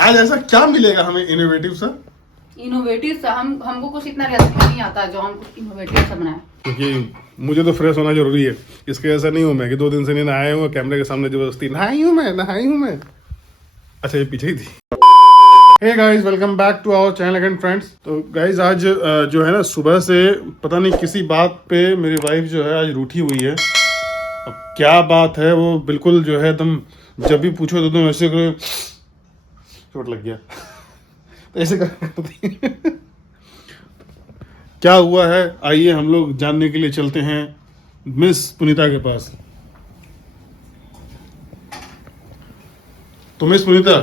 आज ऐसा क्या मिलेगा हमें इनोवेटिव सा? इनोवेटिव सा हमको कुछ इतना रेसिपी नहीं आता जो हम कुछ इनोवेटिव सा बनाए। क्योंकि मुझे तो फ्रेश होना जरूरी है। इसके ऐसा नहीं हूँ मैं कि 2 दिन से नहीं नहाया हूँ, कैमरे के सामने जबरदस्ती नहाई हूँ मैं। अच्छा ये पीछे ही थी। Hey guys, welcome back to our channel again friends. तो गाइस आज जो है ना, सुबह से पता नहीं किसी बात पे मेरी वाइफ जो है आज रूठी हुई है। अब क्या बात है वो बिल्कुल जो है तुम जब भी पूछो तो तुम ऐसे करो, चोट लग गया तो ऐसे कर क्या हुआ है, आइए हम लोग जानने के लिए चलते हैं मिस पुनीता के पास। तो मिस पुनीता,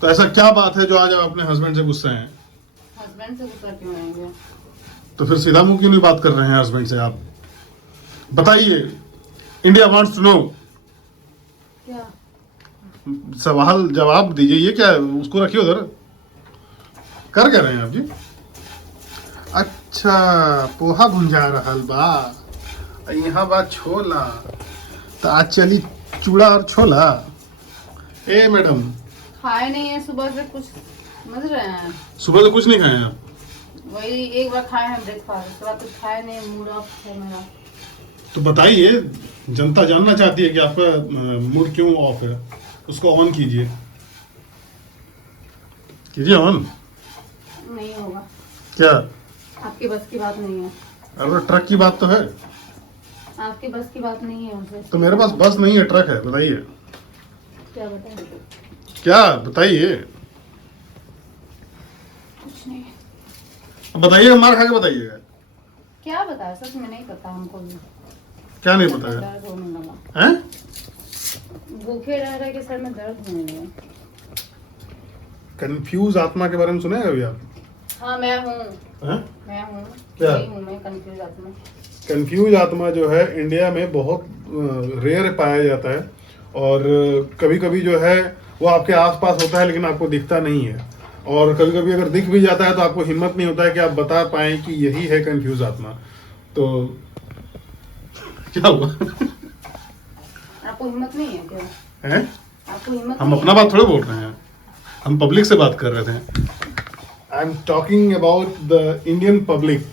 तो ऐसा क्या बात है जो आज आप अपने हस्बैंड से गुस्से हैं? हस्बैंड से गुस्सा क्यों आएंगे? तो फिर सीधा मुंह क्यों नहीं बात कर रहे हैं हस्बैंड से? आप बताइए, इंडिया वांट्स टू नो। क्या सवाल जवाब दीजिए। ये क्या है? उसको रखिए उधर। कर क्या रहे हैं आप जी? अच्छा, पोहा भुंजा रहल बा, यहाँ बात छोला, तो आज चली चूड़ा और छोला। ए मैडम, खाए नहीं है सुबह से, कुछ समझ रहे हैं? सुबह से कुछ नहीं खाए हैं आप? वही एक बार खाए हैं ब्रेकफास्ट, उसके बाद कुछ खाए नहीं, मूड ऑफ है मेरा। तो बताइए, जनता जानना चाहती है कि आपका मूड क्यों ऑफ है। उसको ऑन कीजिए ऑन। नहीं होगा, क्या? आपकी बस की बात नहीं है। अरे ट्रक की बात तो है। आपकी बस की बात नहीं है उनसे। तो मेरे पास बस नहीं है, ट्रक है। बताइए क्या बताएं? क्या बताइए? कुछ नहीं। बताइए, मार खा के बताइएगा। क्या बताया? सच में नहीं पता हमको भी। क्या नहीं बताया? दर्द होने लगा हैं? भूखे रह रहे के सर में दर्द होने लगा। कंफ्यूज आत्मा के बारे में सुने हैं कभी आप? हाँ मैं हूँ। हैं? मैं हूँ। क्या? यही हूँ मैं, कंफ्यूज आत्मा। कंफ्यूज आत्मा जो है इंडिया में बहुत रेयर पाया जाता है, और कभी कभी जो है वो आपके आसपास होता है लेकिन आपको दिखता नहीं है, और कभी कभी अगर दिख भी जाता है तो आपको हिम्मत नहीं होता है कि आप बता पाएं कि यही है कंफ्यूज आत्मा। तो क्या हुआ? आपको हिम्मत नहीं है क्या? हैं? आपको हिम्मत हम नहीं अपना है? बात थोड़े बोल रहे हैं, हम पब्लिक से बात कर रहे थे। I am talking about the Indian public.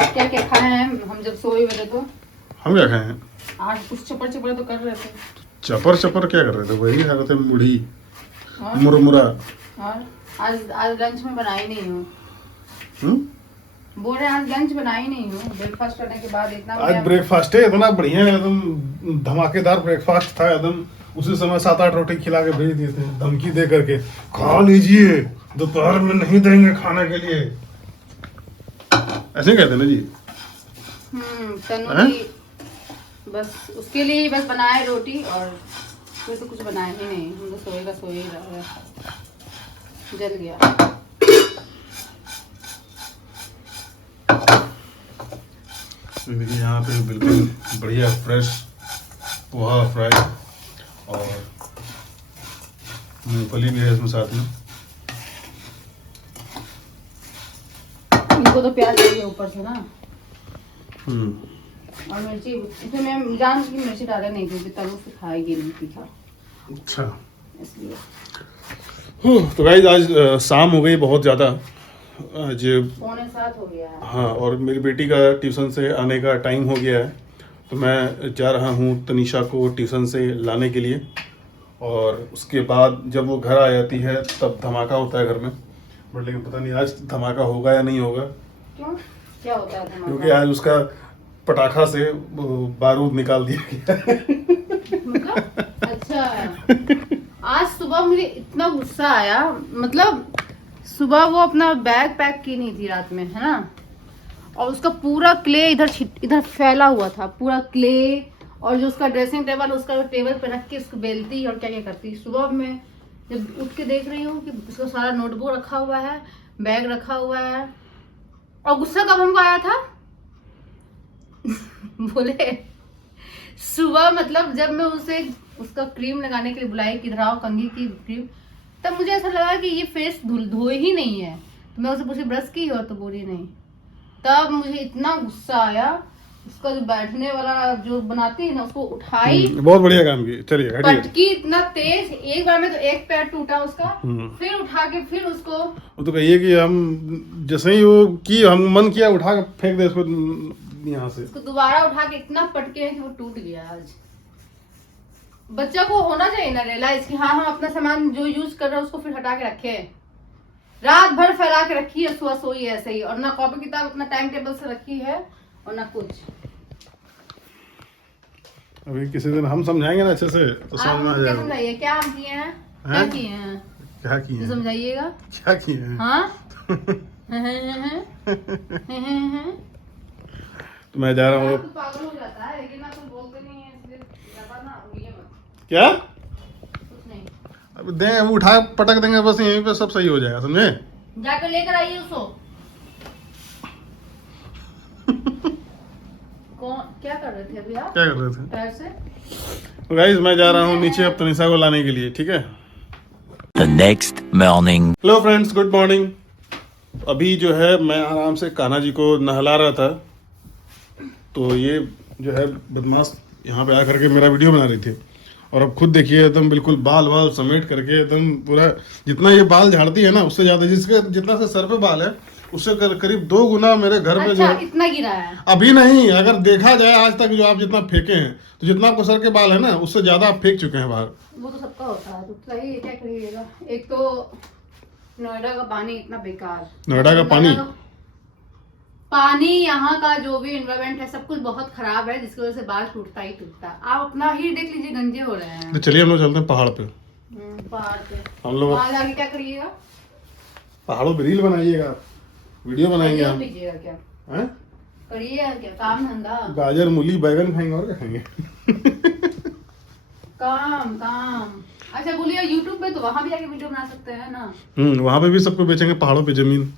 क्या क्या खाए हैं हम जब सोए हुए थे? तो हम क्या खाए हैं? आज कुछ चपर चपर तो कर रहे थे। चपर चपर क्या कर रहे थे? वही खा रहे थे, मुढ़ी और मुरमुरा। और आज लंच में बनाई नहीं हूँ। हम्म? बोल रहे हैं आज लंच बनाई नहीं हूँ। ब्रेकफास्ट करने के बाद इतना आज ब्रेकफास्ट है इतना बढ़िया, एकदम धमाकेदार ब्रेकफास्ट था एकदम। उसी समय 7-8 रोटी खिला के भेज दिए थे, धमकी दे करके, खा लीजिए, दोपहर में नहीं देंगे खाने के लिए, ऐसे कहते ना जी। तनु जी बस उसके लिए ही बस बनाए रोटी, और फिर तो कुछ बनाया ही नहीं। हम तो सोएगा सोए ही रह गया, जल गया। देखिए यहाँ पे बिल्कुल बढ़िया फ्रेश पोहा फ्राई, और मूंगफली भी है इसमें साथ में। इनको तो प्याज चाहिए ऊपर से ना, हम्म। और मिर्ची। इसमें मैं जान की मिर्ची डाले नहीं थी, तनु से खाएगी नहीं तीखा, अच्छा। इसलिए। तो गाइस आज शाम हो गई बहुत ज़्यादा, आज 6:45 हो गया है। हाँ, और मेरी बेटी का ट्यूशन से आने का टाइम हो गया है, तो मैं जा रहा हूँ तनीषा को ट्यूशन से लाने के लिए, और उसके बाद जब वो घर आ जाती है तब धमाका होता है घर में। बट लेकिन पता नहीं आज धमाका होगा या नहीं होगा। क्यों? क्या होता है धमाका? क्योंकि आज उसका पटाखा से बारूद निकाल दिया गया है। मतलब अच्छा, आज सुबह मुझे इतना गुस्सा आया। मतलब सुबह वो अपना बैग पैक की नहीं थी रात में, है ना, और उसका पूरा क्ले इधर फैला हुआ था, पूरा क्ले। और जो उसका ड्रेसिंग टेबल, उसका टेबल पे रख के उसको बेलती और क्या क्या करती। सुबह में जब उठ के देख रही हूँ कि उसका सारा नोटबुक रखा हुआ है, बैग रखा हुआ है। और गुस्सा कब हमको आया था? बोले सुबह, मतलब जब मैं उसे उसका क्रीम लगाने के लिए बुलाई, कि इधर आओ, कंघी की क्रीम, तब मुझे ऐसा लगा कि ये फेस धोए ही नहीं है। तो मैं उसे पूछी ब्रश की हो, तो बोली नहीं। तब मुझे इतना गुस्सा आया उसका जो बैठने वाला जो बनाती है ना, उसको उठाई, बहुत बढ़िया काम की। चलिए हटिए। पटकी इतना तेज, एक बार में तो एक पैर टूटा उसका। फिर उठा के फिर उसको, वो तो कहिए कि हम जैसे ही वो की, हम मन किया उठा के फेंक दे उसको यहाँ से। उसको दोबारा उठा के इतना पटके है कि वो टूट गया। आज बच्चा को होना चाहिए ना रियलाइज कि हाँ हम अपना सामान जो यूज कर रहे हैं उसको फिर हटा के रखे। रात भर फैला के रखी है, सुबह सोई है ऐसे ही, और ना कॉपी किताब अपना टाइम टेबल से रखी है और ना कुछ। अभी किसी दिन हम समझाएंगे ना अच्छे से तो समझ में आ जाएगा। समझाइए क्या हम किए हैं, क्या किए हैं, क्या किए हैं, समझाइएगा क्या किए हैं। हाँ। तो मैं जा रहा हूँ। पागल हो जाता है लेकिन ना कुछ बोलते नहीं है, इसलिए ज्यादा ना उंगलियां मत। क्या कुछ नहीं, अब दें, अब उठा पटक देंगे बस, यहीं पे सब सही हो जाएगा, समझे। जाकर लेकर आइए उसको। कौन क्या कर रहे थे अभी आप? क्या कर रहे थे? पैर से। तो गाइस मैं जा रहा हूँ नीचे अब तनिषा को लाने के लिए, ठीक है। The next morning. Hello friends, good morning. अभी जो है मैं आराम से कान्हा जी को नहला रहा था, तो ये जो है बदमाश यहाँ पे आकर के मेरा वीडियो बना रही थी। और अब खुद देखिए एकदम बिल्कुल बाल वाल समेट करके एकदम पूरा, जितना ये बाल झाड़ती है ना उससे ज्यादा, जिसके जितना से सर पे बाल है उससे करीब 2 गुना मेरे घर में जो अच्छा, है। इतना गिरा है? अभी नहीं, अगर देखा जाए आज तक जो आप जितना फेंके हैं, तो जितना आपको सर के बाल है ना उससे ज्यादा आप फेंक चुके हैं बाहर। वो तो सबका होता है, तो सही है, क्या करिएगा। एक तो नोएडा का पानी इतना बेकार, नोएडा का पानी यहाँ का जो भी एनवायरमेंट है सब कुछ बहुत खराब है, जिसकी वजह से बाल टूटता ही टूटता है। आप अपना ही देख लीजिए, गंजे हो रहे हैं। तो चलिए हम लोग चलते हैं पहाड़ पे। पहाड़ पे हम लोग वहाँ जाके क्या करिएगा? पहाड़ों पे रील बनाइएगा, वीडियो बनाएंगे हम। कीजिएगा क्या? हैं? करिएगा क्या काम धंधा? गाजर मूली बैगन खाएंगे और क्या खाएंगे। काम काम। अच्छा बोलिए, यूट्यूब पे तो वहाँ भी जाके वीडियो बना सकते हैं ना। वहाँ पे भी सबको बेचेंगे, पहाड़ों पे जमीन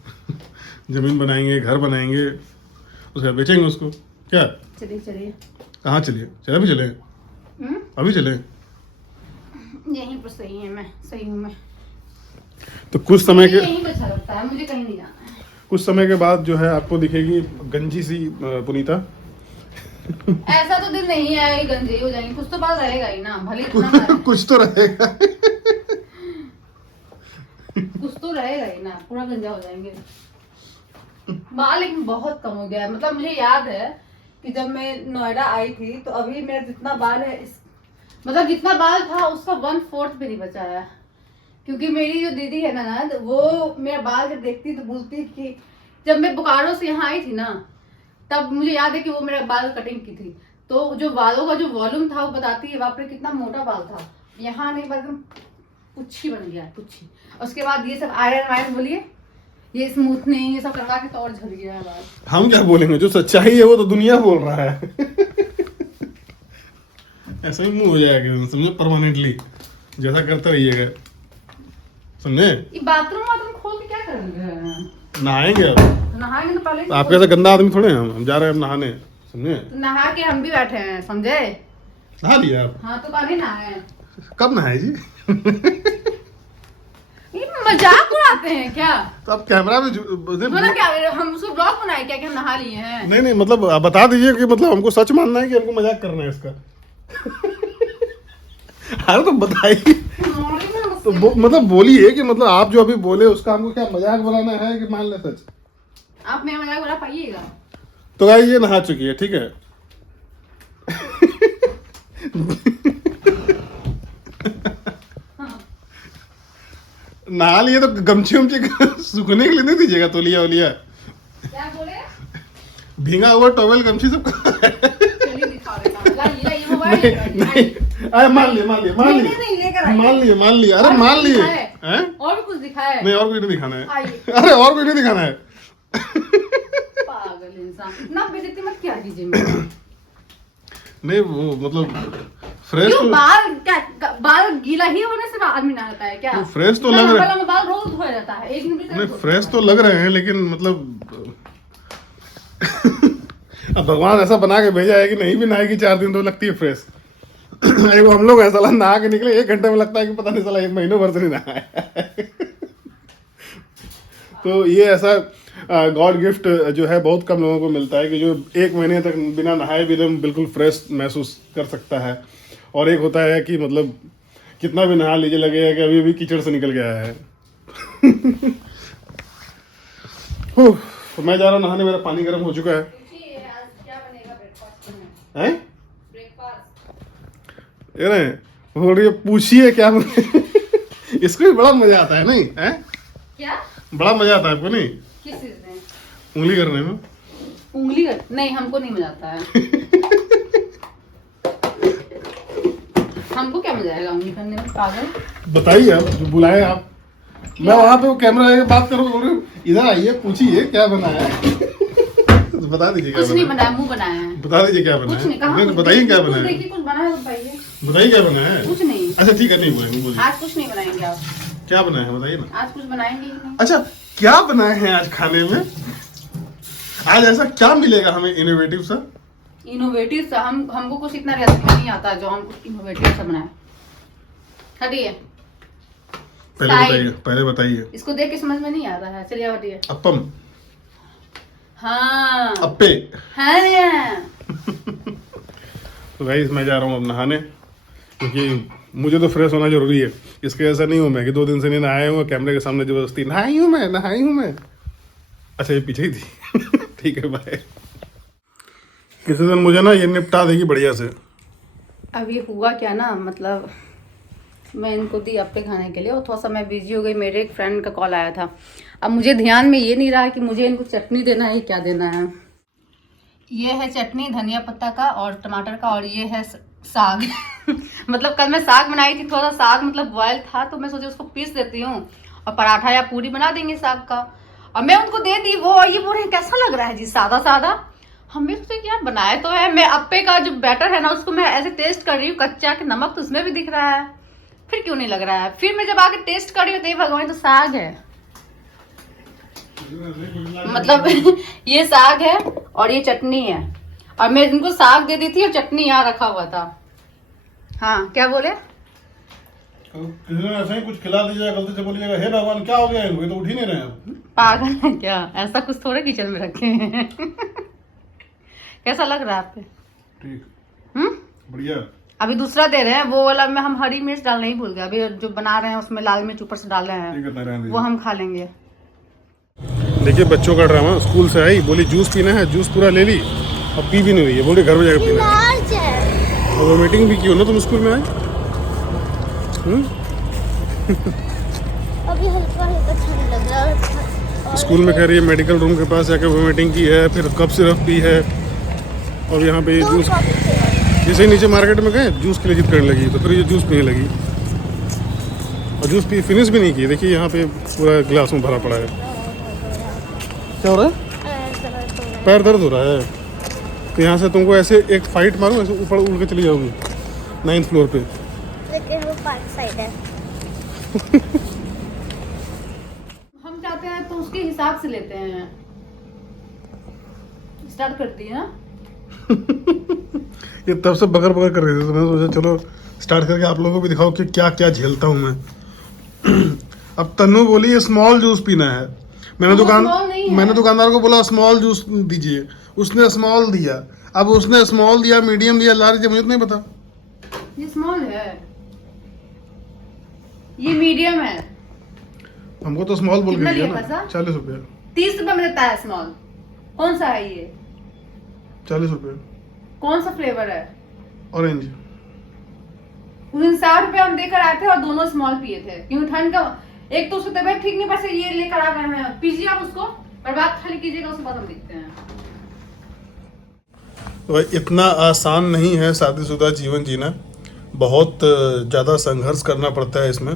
जमीन बनाएंगे, घर बनाएंगे, उसके बाद बेचेंगे उसको। क्या चलिए चलिए। कहाँ चलिए? चले अभी चले, अभी चले। यहीं पर सही है, मैं सही हूँ। मैं तो कुछ समय के यहीं पर अच्छा लगता है, मुझे कहीं नहीं जाना है। कुछ समय के बाद जो है आपको दिखेगी गंजी सी पुनीता। ऐसा तो दिन नहीं है गंजे हो जाएंगे, कुछ तो बाल रहेगा ही ना, भले इतना ना रहे। कुछ तो रहेगा। कुछ तो रहेगा ही ना, पूरा गंजा हो जाएंगे। बाल लेकिन बहुत कम हो गया है। मतलब मुझे याद है कि जब मैं नोएडा आई थी तो अभी मेरा जितना बाल है मतलब जितना बाल था उसका 1/4 भी नहीं बचा है। क्योंकि मेरी जो दीदी है ननद, वो मेरा बाल जब देखती तो बोलती कि जब मैं बोकारो से यहाँ आई थी ना, तब मुझे याद है कि वो मेरा बाल कटिंग की थी, तो जो बालों का जो वॉल्यूम था वो बताती है, बाप रे कितना मोटा बाल था। यहाँ नहीं, एकदम पुच्छी बन गया, पुच्छी। उसके बाद ये सब आयरन वायरन बोलिए, ये स्मूथनिंग ये सब करवा के तो और झड़ गया है बाल। हम क्या बोलेंगे, जो सच्चाई है वो तो दुनिया बोल रहा है। ऐसा ही मुंह हो जाएगा, समझे, परमानेंटली। जैसा करते रहिएगा, समझे। ये बाथरूम खोल के क्या करेंगे? नहाएंगे अब। तो नहाएंगे तो पहले आपके ऐसा गंदा आदमी थोड़े हैं हम जा रहे हैं अब नहाने, समझे। तो नहा के हम भी बैठे हैं, समझे। नहा लिया आप? हाँ तो कभी नहाए। कब नहाए जी? ये मजाक उड़ाते हैं क्या? तो आप कैमरा में मतलब क्या हम उसको ब्लॉग बनाए क्या कि हम नहा लिए हैं? नहीं नहीं, मतलब आप बता दीजिए कि मतलब हमको सच मानना है कि हमको मजाक करना है इसका। अरे तो बताइए, तो मतलब बोलिए कि मतलब आप जो अभी बोले उसका हमको क्या मजाक बनाना है कि मान ले सच? आप मेरा मजाक उड़ा पाइएगा? तो भाई ये नहा चुकी है, ठीक है। नहा लिए तो गमछी उमछी सूखने के लिए नहीं दीजिएगा, तौलिया वलिया क्या बोले? भींगा हुआ टॉवेल गमछी सब। चलिए दिखा देता हूं। ये मोबाइल नहीं, अरे मान लिए मान लिए मान लिए नहीं लेकर आइए। मान लिए अरे मान लिए हैं? और भी कुछ दिखाए? नहीं, और कोई नहीं दिखाना है। आइए। अरे और कोई नहीं दिखाना है। पागल इंसान, इतना बेइज्जती मत क्या कीजिए मेरा। नहीं वो मतलब फ्रेश क्यों तो बाल गीला ही होने से आदमी नहाता है क्या? फ्रेश तो लग रहा है। बाल रोज धोया जाता है, एक दिन भी नहीं फ्रेश तो लग रहे हैं, लेकिन मतलब अब भगवान ऐसा बना के भेजा है कि नहीं भी नहाएगी 4 दिन तो लगती है फ्रेश। वो हम लोग ऐसा नहा के निकले 1 घंटे में लगता है कि पता नहीं चला 1 महीनों भर से नहीं नहाया। तो ये ऐसा गॉड गिफ्ट जो है बहुत कम लोगों को मिलता है कि जो 1 महीने तक बिना नहाए भी एकदम बिल्कुल फ्रेश महसूस कर सकता है। और एक होता है कि मतलब कितना भी नहा लीजिए लगेगा कि अभी अभी कीचड़ से निकल गया है। तो मैं जा रहा हूँ नहाने, मेरा पानी गर्म हो चुका है। हैं? बोल रही है पूछिए क्या बने। इसको भी बड़ा मजा आता है नहीं है? क्या बड़ा मजा आता है आपको नहीं? किस चीज में? उंगली करने में। उंगली कर नहीं, हमको नहीं मजा आता है। हमको क्या मजा आएगा उंगली करने में, पागल। बताइए आप, जो बुलाए आप। मैं वहां पे वो कैमरा लेके बात करूँ, बोल रही हूँ इधर आइए पूछिए क्या बना है। तो बता दीजिए क्या कुछ नहीं बना बनाया, मुंह बनाया है। बता दीजिए क्या बना कुछ नहीं, कहाँ है। कुछ बताइए क्या कुछ बना है। देखिए कुछ बना है तो बताइए। बताइए क्या बना है। कुछ नहीं। अच्छा ठीक है, नहीं बोलेंगे, बोलिए आज कुछ नहीं बनाएंगे आप। क्या बना है बताइए ना। आज कुछ बनाएंगे ही नहीं। अच्छा क्या बनाए हैं आज खाने में? आज ऐसा क्या मिलेगा हमें इनोवेटिव सा? इनोवेटिव सा हमको कुछ इतना रेसिपी नहीं आता जो हम कुछ इनोवेटिव सा बनाए। हटिए, पहले बताइए, पहले बताइए। इसको देख के समझ में नहीं आ रहा है, चलिए हटिए। अप्पम। हाँ अप्पे। है। तो गाइस मैं जा रहा हूँ अब नहाने, क्योंकि मुझे तो फ्रेश होना जरूरी है। इसके ऐसा नहीं हूँ मैं कि 2 दिन से नहीं नहाया हूँ, कैमरे के सामने जबरदस्ती नहाई हूँ मैं। अच्छा ये पीछे ही थी। ठीक है बाय। किसी दिन मुझे ना ये निपटा देगी बढ़िया से। अब ये हुआ क्या ना, मतलब मैं इनको दी अप्पे खाने के लिए और थोड़ा सा मैं बिजी हो गई, मेरे एक फ्रेंड का कॉल आया था। अब मुझे ध्यान में ये नहीं रहा कि मुझे इनको चटनी देना है क्या देना है। ये है चटनी धनिया पत्ता का और टमाटर का, और ये है साग। मतलब कल मैं साग बनाई थी, थोड़ा साग मतलब बॉयल था तो मैं सोची उसको पीस देती हूँ और पराठा या पूरी बना देंगे साग का। और मैं उनको दे दी, वो ये बोल रहे हैं कैसा लग रहा है जी, सादा सादा। हमें सोचे क्या बनाए तो है। मैं अप्पे का जो बैटर है ना उसको मैं ऐसे टेस्ट कर रही हूँ, कच्चा के नमक तो उसमें भी दिख रहा है, फिर क्यों नहीं लग रहा है। फिर मैं जब आके टेस्ट कर रही हूँ तो ये भगवान तो साग है। मतलब ये साग है और ये चटनी है, और मैं इनको साग दे दी थी और चटनी यहाँ रखा हुआ था। हाँ क्या बोले? किसी ने ऐसा ही कुछ खिला दीजिएगा, गलती से बोलिएगा हे भगवान क्या हो गया इनको, ये तो उठ ही नहीं रहे हैं। पागल है क्या? ऐसा कुछ थोड़े किचन में रखे हैं। कैसा लग रहा है आप पे? ठीक। हम्म, बढ़िया। अभी दूसरा दे रहे हैं, वो वाला में हम हरी मिर्च डालना ही भूल गए। अभी जो बना रहे हैं उसमें लाल मिर्च ऊपर से डाल रहे ठीक है, रहने हैं, दीजिए। वो हम खा लेंगे। देखिए बच्चों का ड्रामा, स्कूल से आई बोली जूस पीना है, जूस पूरा ले ली और पी भी नहीं रही है, बोली घर में जाकर पीना है। और वो मीटिंग भी की हो ना तुम स्कूल में आए? अभी हल्का हल्का ठंड लग रहा है। स्कूल में कह रही है मेडिकल रूम के पास जाकर वोमिटिंग की है, फिर कप सिरप पी है, और यहाँ पे ये जूस जैसे ही नीचे मार्केट में गए जूस के लिए जिद करने लगी, तो फिर ये जूस पीने लगी और जूस पी फिनिश भी नहीं की। देखिए यहाँ पे पूरा गिलास में भरा पड़ा है। क्या हो रहा है? पैर दर्द हो रहा है। तो यहाँ से तुमको ऐसे एक फाइट मारूं, ऐसे ऊपर उड़ के चली जाओगी 9th फ्लोर पे। लेकिन वो पार्क साइड है। हम चाहते हैं तो उसके हिसाब से लेते हैं। स्टार्ट कर दिए ना। ये तब से बगर बगर कर रही थी, तो मैंने सोचा चलो स्टार्ट करके आप लोगों को भी दिखाओ कि क्या क्या झेलता हूँ मैं। अब तन्नू बोली ये स्मॉल जूस पीना है। मैंने दुकानदार को बोला स्मॉल जूस दीजिए, उसने स्मॉल दिया। अब उसने स्मॉल दिया, मीडियम दिया, लार्ज दिया, मुझे तो नहीं पता। ये स्मॉल है, ये मीडियम है। हमको तो स्मॉल बोल के कितना दिया लिया ना। पैसा? 40 रुपये। 30 रुपए में देता है स्मॉल। कौन सा है ये? 40 रुपये। कौन सा फ्लेवर है? ऑरेंज। उस दिन 60 रुपए हम देकर आए थे और दोनों स्मॉल पिए थे, क्योंकि ठंड का एक तो उसकी तबीयत ठीक नहीं, वैसे ये लेकर आ गए हैं। पीजिए आप उसको, बर्बाद खाली कीजिएगा, उसके बाद हम देखते हैं। तो इतना आसान नहीं है शादीशुदा जीवन जीना, बहुत ज़्यादा संघर्ष करना पड़ता है इसमें,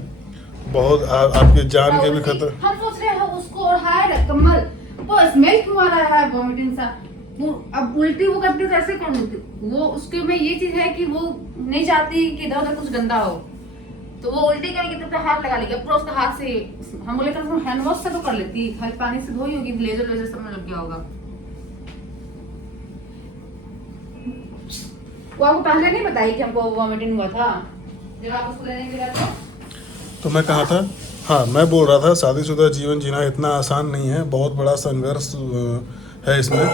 बहुत आपके जान के भी खतरे। हम सोच रहे हैं उसको ओढ़ाए कम्बल, वो स्मेल क्यों आ रहा है वोमिटिंग सा। वो अब उल्टी वो करती तो ऐसे कर देती। वो उसके में ये चीज है कि वो नहीं चाहती कि इधर उधर कुछ गंदा हो, तो वो उल्टी करेगी तो हाथ लगा लेगी। पूरा उसका हाथ से हम बोले कम से कम हैंड वॉश से तो कर लेती, खाली पानी से धोई होगी, ब्लेजर सब में लग गया होगा। वो आपको पहले नहीं बताई कि हमको वॉमिटिंग हुआ था जब आप उसको लेने गए थे? तो मैं कहाँ था? हाँ, मैं बोल रहा था शादीशुदा जीवन जीना इतना आसान नहीं है, बहुत बड़ा संघर्ष है इसमें।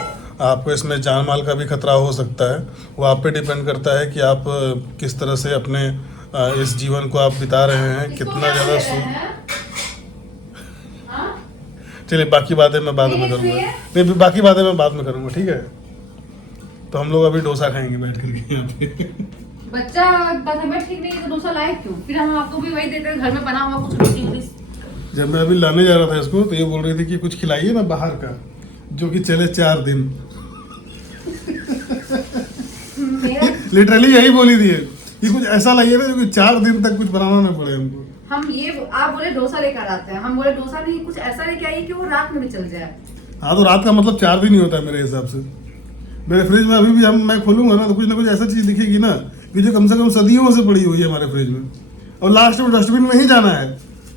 आपको इसमें जान माल का भी खतरा हो सकता है। वो आप पे डिपेंड करता है कि आप किस तरह से अपने इस जीवन को आप बिता रहे हैं, कितना ज़्यादा चलिए बाकी बातें मैं बाद में करूँगा। नहीं, बाकी बातें मैं बाद में करूँगा, ठीक है? तो हम लोग अभी डोसा खाएंगे बैठ करके यहाँ पे। बच्चा का तबीयत ठीक नहीं है तो डोसा लाए क्यों? फिर हम आपको भी वही देते हैं, घर में बना हुआ कुछ रोटी वोटी। जब मैं अभी लाने जा रहा था इसको तो ये बोल रही थी कि कुछ खिलाइए ना बाहर का, जो कि चले 4 दिन। लिटरली यही बोली थी कि कुछ ऐसा लाइए ना जो कि 4 दिन तक कुछ बनाना ना पड़े हमको। हम ये आप बोले डोसा लेकर आते हैं, हम बोले डोसा नहीं, कुछ ऐसा लेके आइए कि वो रात में भी चल जाए। हाँ, तो रात का मतलब 4 दिन ही होता है मेरे हिसाब से। मेरे फ्रिज में अभी भी मैं खोलूंगा ना कुछ ऐसा चीज दिखेगी ना कि जो कम से कम सदियों से पड़ी हुई है हमारे फ्रिज में, और लास्ट में डस्टबिन में ही जाना है।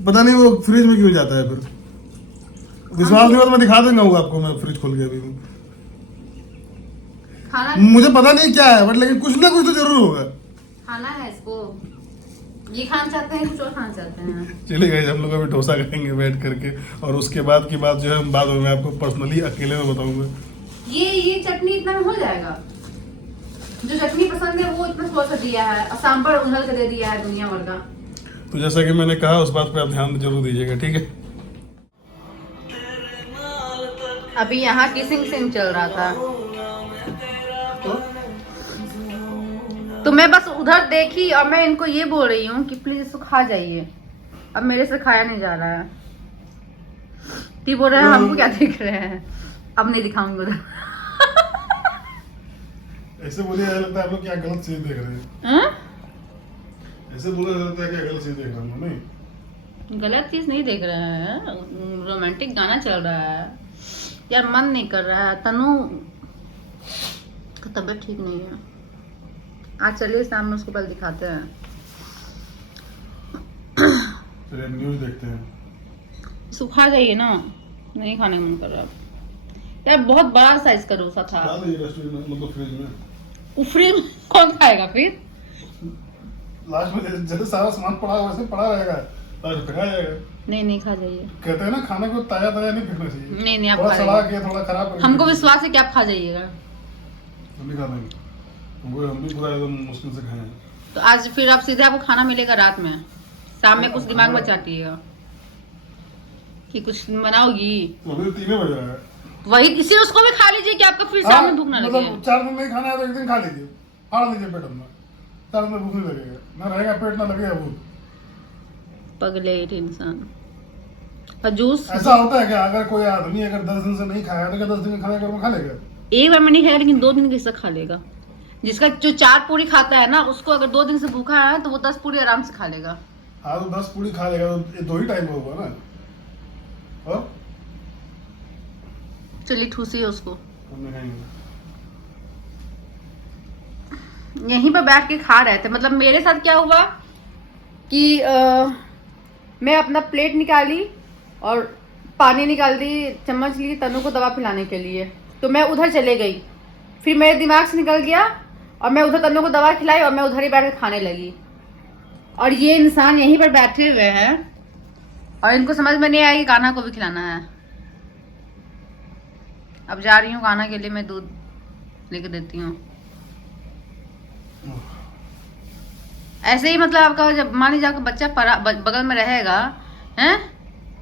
पता नहीं वो फ्रिज में क्यों जाता है। फिर विश्वास नहीं हो तो मैं दिखा दूंगा वो आपको, मैं फ्रिज खोल के अभी खाना मुझे पता नहीं क्या है बट लेकिन कुछ ना कुछ तो जरूर होगा। खाना है इसको, ये खाना चाहते हैं कुछ और खाना चाहते हैं। चलिए गाइस, हम लोग अभी डोसा खाएंगे बैठ करके, और उसके बाद की बात जो है हम बाद में मैं आपको पर्सनली अकेले में बताऊंगा। ये चटनी इतना में हो जाएगा। जो चटनी पसंद है वो इतना थोड़ा सा दिया है, और सांभर उधर के दे दिया है दुनिया भर का। तो जैसा कि मैंने कहा उस बात पे आप ध्यान जरूर दीजिएगा, ठीक है? अभी यहाँ किसिंग सीन चल रहा था तो मैं बस उधर देखी और मैं इनको ये बोल रही हूँ कि प्लीज इसको खा जाइए। अब मेरे से खाया नहीं जा रहा है। ती बोल रहे हैं हमको क्या देख रहे हैं, अब नहीं दिखाऊंगी उधर। ऐसे बोलिए ऐसा लगता है आप लोग क्या गलत चीज देख रहे हैं। ऐसे बोला जाता है क्या गलत चीज देख रहा हूँ? नहीं, गलत चीज नहीं देख रहे हैं, रोमांटिक गाना चल रहा है यार, मन नहीं कर रहा है। तनु का तबीयत ठीक नहीं है। आज चलिए सामने उसको पहले दिखाते हैं। चलिए न्यूज़ देखते हैं। इसको खा जाइए ना, नहीं खाने का मन कर रहा यार। बहुत बड़ा साइज का डोसा था। डाल दीजिए रेस्टोरेंट में, मतलब फ्रिज में। फ्रिज में कौन खाएगा फिर? लास्ट में जैसे सारा सामान पड़ा हुआ वैसे पड़ा रहेगा, लास्ट फेंका जाएगा। नहीं खा जाइए। कहते हैं ना खाने को ताजा ताजा नहीं फेंकना चाहिए। नहीं आप थोड़ा खा सड़ा जाइए। के थोड़ा खराब करके हमको विश्वास है कि आप खा जाइएगा। हम भी खा लेंगे, हम भी पूरा एकदम मुश्किल से खाए हैं। तो आज फिर आप सीधे आपको खाना मिलेगा रात में, शाम में कुछ दिमाग में चाटिएगा कि कुछ बनाओगी। तो अभी 3 बज रहा है। वही इसी उसको भी खा लीजिए कि आपका फिर शाम में भूख ना लगे। मतलब 4 दिन नहीं खाना है तो एक दिन खा लीजिए, फाड़ लीजिए पेट में। 4 दिन में भूख नहीं लगेगा, ना रहेगा पेट ना लगेगा भूख। पगलेट इंसान। और जूस ऐसा होता है क्या? अगर कोई आदमी अगर 10 दिन से नहीं खाया तो क्या 10 दिन खाने के बाद खा लेगा? एक बार में नहीं खाएगा, लेकिन 2 दिन कैसे खा लेगा? जिसका जो 4 पूरी खाता है ना, उसको अगर 2 दिन से भूखा है तो वो 10 पूरी आराम से खा लेगा। हाँ, तो 10 पूरी खा लेगा तो 2 ही टाइम में होगा ना। और चलिए ठूसिए उसको। हमने खाएंगे यहीं पर बैठ के खा रहे थे। मतलब मेरे साथ क्या हुआ कि मैं अपना प्लेट निकाली और पानी निकाल दी, चम्मच ली तनु को दवा पिलाने के लिए, तो मैं उधर चले गई। फिर मेरे दिमाग से निकल गया और मैं उधर तनु को दवा खिलाई और मैं उधर ही बैठ कर खाने लगी। और ये इंसान यहीं पर बैठे हुए हैं और इनको समझ में नहीं आया कि कान्हा को भी खिलाना है। अब जा रही हूँ कान्हा के लिए, मैं दूध लेके देती हूँ। ऐसे ही मतलब आपका जब मान लीजिए आपका बच्चा बगल में रहेगा हैं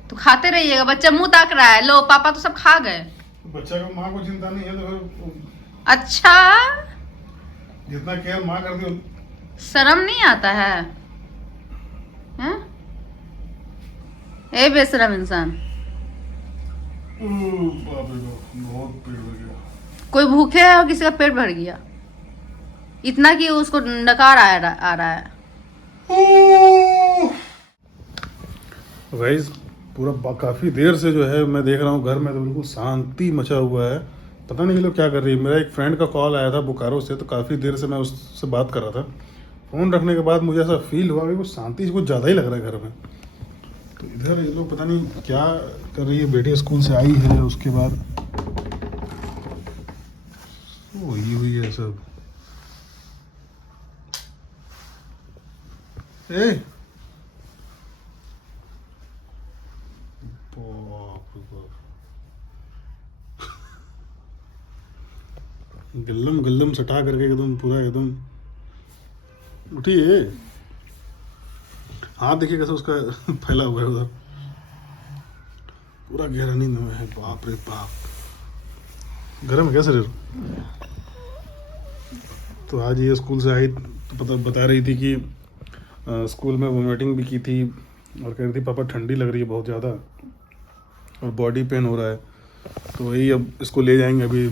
तो खाते रहिएगा। बच्चा मुंह ताक रहा है, लो पापा तो सब खा गए। बच्चा को माँ को चिंता नहीं है तो फिर अच्छा, जितना केयर माँ करती है। शर्म नहीं आता है हैं? ए बेशरम इंसान। बाप रे बाप, बहुत पेट भर गया। कोई भूखे है और किसी का पेट भर गया, इतना कि उसको डकार आ रहा है। गाइस पूरा काफ़ी देर से जो है मैं देख रहा हूँ घर में तो बिल्कुल शांति मचा हुआ है। पता नहीं ये लोग क्या कर रही है। मेरा एक फ्रेंड का कॉल आया था बोकारो से, तो काफ़ी देर से मैं उससे बात कर रहा था। फ़ोन रखने के बाद मुझे ऐसा फील हुआ कि कुछ शांति से कुछ ज़्यादा ही लग रहा है घर में। तो इधर ये लोग पता नहीं क्या कर रही है। बेटी स्कूल से आई है, उसके बाद वही हुई है सब। गल्लम गल्लम सटा करके एकदम पूरा एकदम उठिए। हाथ देखिए कैसे उसका फैला हुआ है उधर, पूरा गहरा नींद में है। बाप रे बाप, गर्म है क्या शरीर? तो आज ये स्कूल से आई तो बता रही थी कि स्कूल में वॉमिटिंग भी की थी और कह रही थी पापा ठंडी लग रही है बहुत ज़्यादा और बॉडी पेन हो रहा है। तो वही अब इसको ले जाएंगे अभी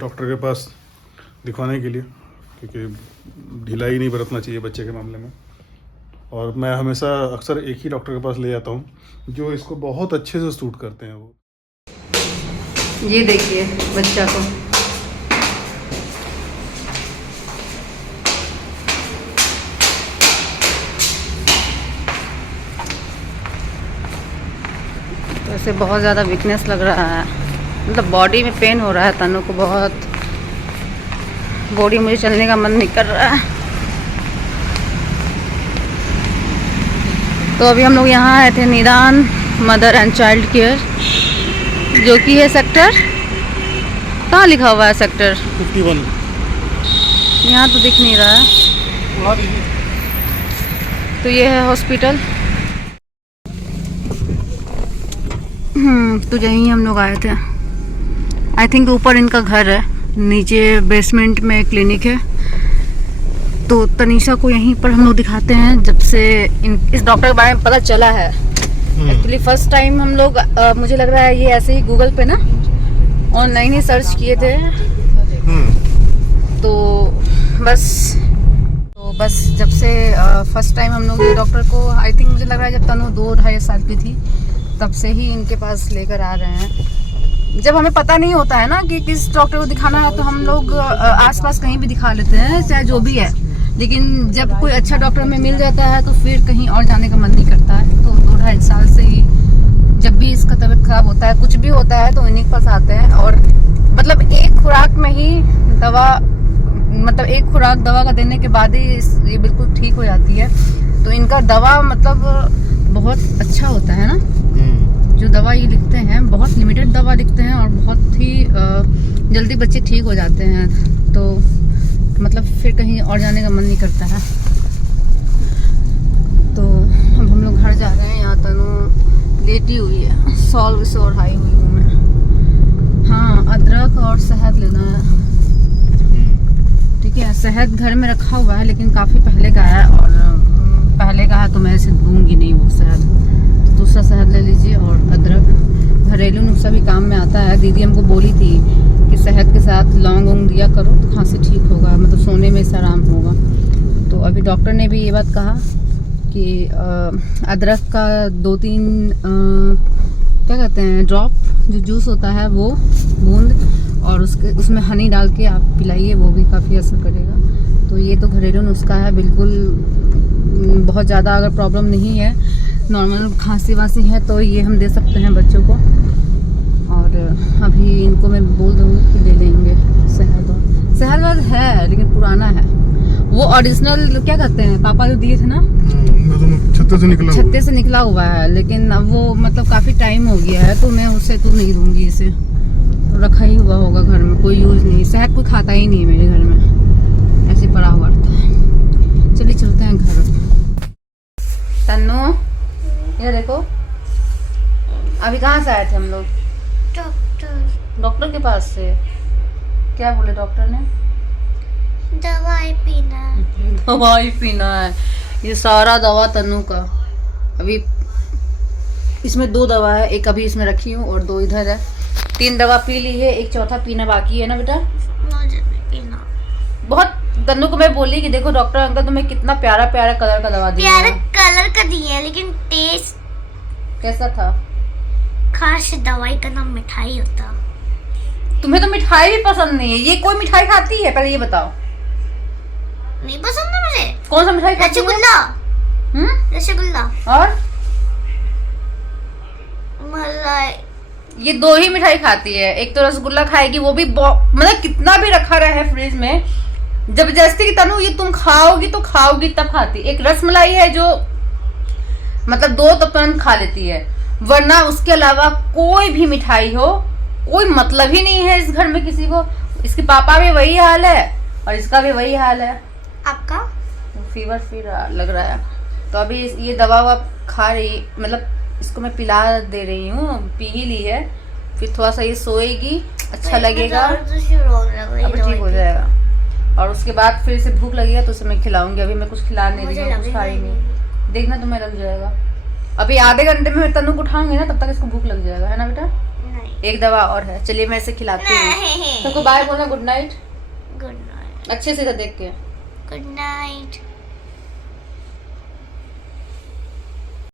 डॉक्टर के पास दिखवाने के लिए, क्योंकि ढिलाई नहीं बरतना चाहिए बच्चे के मामले में। और मैं हमेशा अक्सर एक ही डॉक्टर के पास ले जाता हूँ जो इसको बहुत अच्छे से सूट करते हैं। वो ये देखिए बच्चा को, तो ऐसे बहुत ज़्यादा वीकनेस लग रहा है, मतलब बॉडी में पेन हो रहा है तनु को बहुत। बॉडी मुझे चलने का मन नहीं कर रहा है। तो अभी हम लोग यहाँ आए थे निदान मदर एंड चाइल्ड केयर, जो कि है सेक्टर, कहाँ लिखा हुआ है सेक्टर 51, यहाँ तो दिख नहीं रहा है। तो ये है हॉस्पिटल। तो यहीं हम लोग आए थे। आई थिंक ऊपर इनका घर है, नीचे बेसमेंट में क्लिनिक है। तो तनीषा को यहीं पर हम लोग दिखाते हैं। जब से इस डॉक्टर के बारे में पता चला है, एक्चुअली फर्स्ट टाइम हम लोग मुझे लग रहा है ये ऐसे ही गूगल पे ना ऑनलाइन ही सर्च किए थे। तो बस जब से फर्स्ट टाइम हम लोग ये डॉक्टर को, आई थिंक मुझे लग रहा है जब तनु 2-2.5 साल की थी तब से ही इनके पास लेकर आ रहे हैं। जब हमें पता नहीं होता है ना कि किस डॉक्टर को दिखाना है तो हम लोग आसपास कहीं भी दिखा लेते हैं, चाहे जो भी है। लेकिन जब कोई अच्छा डॉक्टर हमें मिल जाता है तो फिर कहीं और जाने का मन नहीं करता है। तो 2-2.5 साल से ही जब भी इसका तबीयत खराब होता है, कुछ भी होता है, तो इन्हीं के पास आते हैं। और मतलब एक खुराक में ही दवा, मतलब एक खुराक दवा का देने के बाद ही ये बिल्कुल ठीक हो जाती है। तो इनका दवा मतलब बहुत अच्छा होता है ना, जो दवा ये लिखते हैं बहुत लिमिटेड दवा लिखते हैं और बहुत ही जल्दी बच्चे ठीक हो जाते हैं। तो मतलब फिर कहीं और जाने का मन नहीं करता है। तो अब हम लोग घर जा रहे हैं। यहाँ तनु लेटी हुई है, सॉल्व से ओढ़ाई हुई हूँ मैं। हाँ, अदरक और शहद लेना है, ठीक है। शहद घर में रखा हुआ है लेकिन काफ़ी पहले का है, और पहले का है तो मैं इसे दूंगी नहीं वो शहद। तो दूसरा शहद ले लीजिए और अदरक। घरेलू नुस्खा भी काम में आता है। दीदी हमको बोली थी कि शहद के साथ लौंग वोंग दिया करो तो खांसी ठीक होगा, मतलब सोने में इससे आराम होगा। तो अभी डॉक्टर ने भी ये बात कहा कि अदरक का 2-3 क्या कहते हैं ड्रॉप जो जूस होता है वो बूंद, और उसमें हनी डाल के आप पिलाइए, वो भी काफ़ी असर करेगा। तो ये तो घरेलू नुस्खा है, बिल्कुल बहुत ज़्यादा अगर प्रॉब्लम नहीं है, नॉर्मल खांसी वासी है तो ये हम दे सकते हैं बच्चों को। और अभी इनको मैं बोल दूँगी कि दे देंगे शहद। शहद है लेकिन पुराना है, वो ओरिजिनल क्या कहते हैं पापा जो दिए थे ना, छत्ते से निकला हुआ है। लेकिन अब वो मतलब काफ़ी टाइम हो गया है तो मैं उससे तो नहीं दूँगी इसे, तो रखा ही हुआ होगा घर में, कोई यूज़ नहीं। शहद कोई खाता ही नहीं है मेरे घर में, ऐसे पड़ा हुआ रहता है। चलिए चलते हैं घर। तन्नू ये देखो, अभी कहाँ से आए थे हम लोग? डॉक्टर के पास से। क्या बोले डॉक्टर ने? दवाई पीना है। दवाई पीना है। ये सारा दवा तन्नू का, अभी इसमें 2 दवा है, एक अभी इसमें रखी हूँ और 2 इधर है। 3 दवा पी ली है, एक चौथा पीना बाकी है ना बेटा। मुझे नहीं पीना। बहुत तन्नू को मैं बोली कि देखो डॉक्टर अंकल तुम्हें कितना प्यारा प्यारा कलर का दवा दिया प्यारा है। कलर का दिया है लेकिन टेस्ट कैसा था? खास दवाई का नाम मिठाई होता। तुम्हें तो मिठाई भी पसंद नहीं है। ये कोई मिठाई खाती है पहले ये बताओ? नहीं पसंद है मुझे। कौन सा मिठाई खाती है? रसगुल्ला। रसगुल्ला और मलाई। ये 2 ही मिठाई खाती है। एक तो रसगुल्ला खाएगी, वो भी मतलब कितना भी रखा रहा है फ्रिज में, जबरदस्ती की तनु ये तुम खाओगी तो खाओगी तब खाती। एक रसमलाई है जो मतलब 2 तो तुरंत खा लेती है, वरना उसके अलावा कोई भी मिठाई हो कोई मतलब ही नहीं है इस घर में किसी को। इसके पापा भी वही हाल है और इसका भी वही हाल है, आपका फीवर लग रहा है। तो अभी ये दवा ववा खा रही, मतलब इसको मैं पिला दे रही हूँ, पी ही ली है, फिर थोड़ा सा ये सोएगी, अच्छा लगेगा, अब ठीक हो जाएगा। और उसके बाद फिर इसे भूख लगेगा तो उसे मैं खिलाऊंगी। अभी मैं कुछ खिला नहीं रही हूँ, कुछ खा ही नहीं, देखना तुम्हें लग जाएगा। अभी आधे घंटे में मैं तनु को उठाऊंगी ना, तब तक इसको भूख लग जाएगा, है ना बेटा? एक दवा और है, चलिए मैं इसे खिलाती हूँ। सबको बाय बोलना, गुड नाइट। Good night. अच्छे से देख के गुड नाइट।